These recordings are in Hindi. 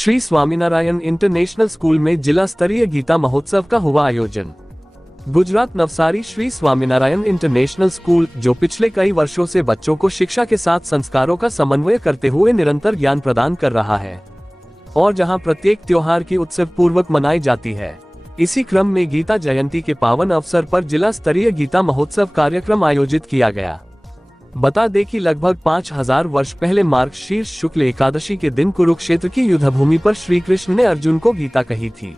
श्री स्वामीनारायण इंटरनेशनल स्कूल में जिला स्तरीय गीता महोत्सव का हुआ आयोजन। गुजरात नवसारी श्री स्वामीनारायण इंटरनेशनल स्कूल, जो पिछले कई वर्षों से बच्चों को शिक्षा के साथ संस्कारों का समन्वय करते हुए निरंतर ज्ञान प्रदान कर रहा है और जहां प्रत्येक त्योहार की उत्सव पूर्वक मनाई जाती है, इसी क्रम में गीता जयंती के पावन अवसर पर जिला स्तरीय गीता महोत्सव कार्यक्रम आयोजित किया गया। बता दें कि लगभग 5000 वर्ष पहले मार्गशीर्ष शुक्ल एकादशी के दिन कुरुक्षेत्र की युद्धभूमि पर श्री कृष्ण ने अर्जुन को गीता कही थी।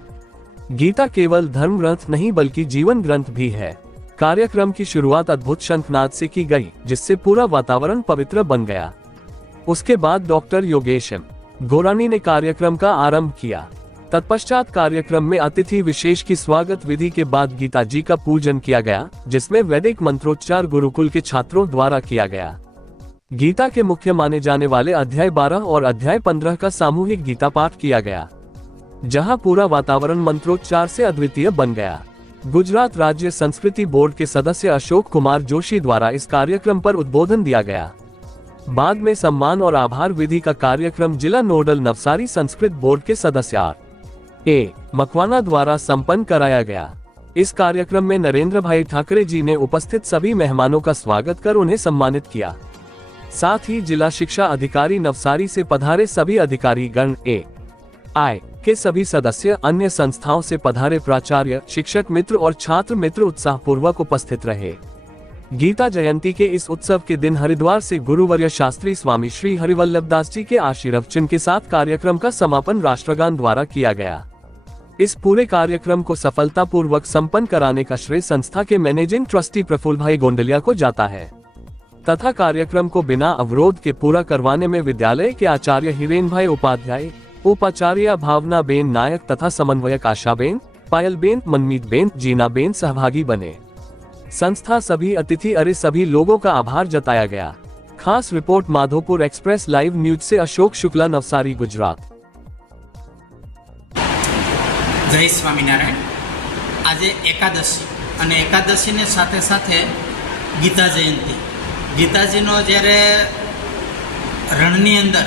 गीता केवल धर्म ग्रंथ नहीं बल्कि जीवन ग्रंथ भी है। कार्यक्रम की शुरुआत अद्भुत शंखनाद से की गई, जिससे पूरा वातावरण पवित्र बन गया। उसके बाद डॉक्टर योगेश एम गोरानी ने कार्यक्रम का आरंभ किया। तत्पश्चात कार्यक्रम में अतिथि विशेष की स्वागत विधि के बाद गीता जी का पूजन किया गया, जिसमें वैदिक मंत्रोच्चार गुरुकुल के छात्रों द्वारा किया गया। गीता के मुख्य माने जाने वाले अध्याय 12 और अध्याय 15 का सामूहिक गीता पाठ किया गया, जहां पूरा वातावरण मंत्रोच्चार से अद्वितीय बन गया। गुजरात राज्य संस्कृति बोर्ड के सदस्य अशोक कुमार जोशी द्वारा इस कार्यक्रम पर उद्बोधन दिया गया। बाद में सम्मान और आभार विधि का कार्यक्रम जिला नोडल नवसारी संस्कृत बोर्ड के सदस्य आर.ए. मकवाना द्वारा संपन्न कराया गया। इस कार्यक्रम में नरेंद्र भाई ठाकरे जी ने उपस्थित सभी मेहमानों का स्वागत कर उन्हें सम्मानित किया। साथ ही जिला शिक्षा अधिकारी नवसारी से पधारे सभी अधिकारी गण, ए.आई. के सभी सदस्य, अन्य संस्थाओं से पधारे प्राचार्य, शिक्षक मित्र और छात्र मित्र उत्साहपूर्वक उपस्थित रहे। गीता जयंती के इस उत्सव के दिन हरिद्वार से गुरुवर्य शास्त्री स्वामी श्री हरिवल्लभ दास जी के आशीर्वचन के साथ कार्यक्रम का समापन राष्ट्रगान द्वारा किया गया। इस पूरे कार्यक्रम को सफलतापूर्वक संपन्न कराने का श्रेय संस्था के मैनेजिंग ट्रस्टी प्रफुल्ल भाई गोंडलिया को जाता है तथा कार्यक्रम को बिना अवरोध के पूरा करवाने में विद्यालय के आचार्य हिरेन भाई उपाध्याय, उपाचार्य भावना बेन नायक तथा समन्वयक आशाबेन, पायलबेन, मनमीतबेन, जीनाबेन सहभागी बने। संस्था, सभी अतिथि अरे सभी लोगों का आभार जताया गया। खास report Madhopur express live news से अशोक शुक्ला, नवसारी, गुजरात। जय स्वामीनारायण। आज एकादशी અને એકાદશીને સાથે સાથે ગીતા જયંતિ, ગીતાજીનો જ્યારે રણની અંદર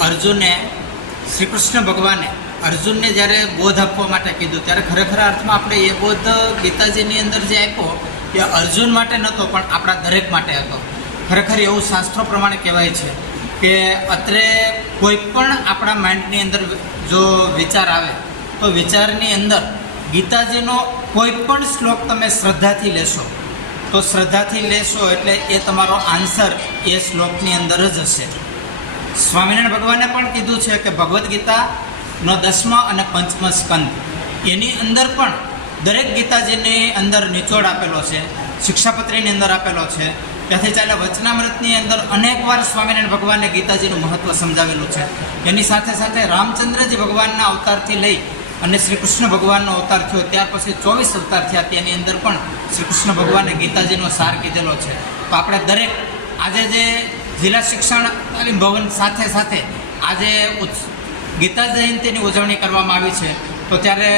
અર્જુને, શ્રી કૃષ્ણ ભગવાને અર્જુનને જ્યારે બોધ આપવા માટે કીધું, ત્યારે ખરેખર અર્થમાં આપણે એ બોધ ગીતાજીની અંદર જે આપ્યો એ અર્જુન માટે નહોતો પણ આપણા દરેક માટે હતો। ખરેખર એવું શાસ્ત્રો પ્રમાણે કહેવાય છે કે અત્રે કોઈ પણ આપણા માઇન્ડની અંદર જો વિચાર આવે તો વિચારની અંદર ગીતાજીનો કોઈ પણ શ્લોક તમે શ્રદ્ધાથી લેશો તો શ્રદ્ધાથી લેશો એટલે એ તમારો આન્સર એ શ્લોકની અંદર જ હશે। સ્વામિનારાયણ ભગવાને પણ કીધું છે કે ભગવદ્ ગીતાનો 10મા અને 5મા સ્કંદ એની અંદર પણ દરેક ગીતાજીની અંદર નિચોડ આપેલો છે, શિક્ષાપત્રીની અંદર આપેલો છે। ત્યાંથી ચાલે વચનામૃતની અંદર અનેકવાર સ્વામિનારાયણ ભગવાને ગીતાજીનું મહત્ત્વ સમજાવેલું છે। એની સાથે સાથે રામચંદ્રજી ભગવાનના અવતારથી લઈ અને શ્રી કૃષ્ણ ભગવાનનો અવતાર થયો ત્યાર પછી 24 અવતાર થયા, તેની અંદર પણ શ્રી કૃષ્ણ ભગવાને ગીતાજીનો સાર કીધેલો છે। તો આપણે દરેક આજે જે જિલ્લા શિક્ષણ તાલીમ ભવન સાથે સાથે આજે ગીતા જયંતિની ઉજવણી કરવામાં આવી છે, તો ત્યારે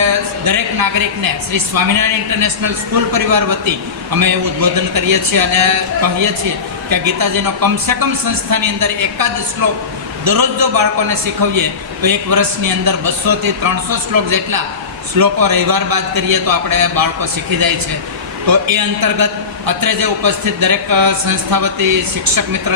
દરેક નાગરિકને શ્રી સ્વામિનારાયણ ઇન્ટરનેશનલ સ્કૂલ પરિવાર વતી અમે એવું ઉદ્બોધન કરીએ છીએ અને કહીએ છીએ કે ગીતાજીનો કમસે કમ સંસ્થાની અંદર એકાદ શ્લોક દરરોજ જો બાળકોને શીખવીએ તો એક વર્ષની અંદર 200 થી 300 શ્લોક જેટલા શ્લોકો રવિવાર બાદ કરીએ તો આપણે બાળકો શીખી જાય છે। તો એ અંતર્ગત અત્રે જે ઉપસ્થિત દરેક સંસ્થા વતી શિક્ષક મિત્ર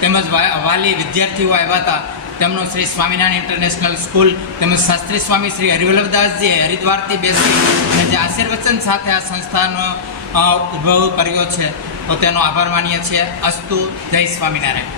તેમજ વાલી વિદ્યાર્થીઓ આવ્યા હતા, તેમનો શ્રી સ્વામિનારાયણ ઇન્ટરનેશનલ સ્કૂલ તેમજ શાસ્ત્રી સ્વામી શ્રી હરિવલ્લભદાસજીએ હરિદ્વારથી બેસી અને જે આશીર્વચન સાથે આ સંસ્થાનો ઉદ્ભવ કર્યો છે, તો તેનો આભાર માનીએ છીએ। અસ્તુ, જય સ્વામિનારાયણ।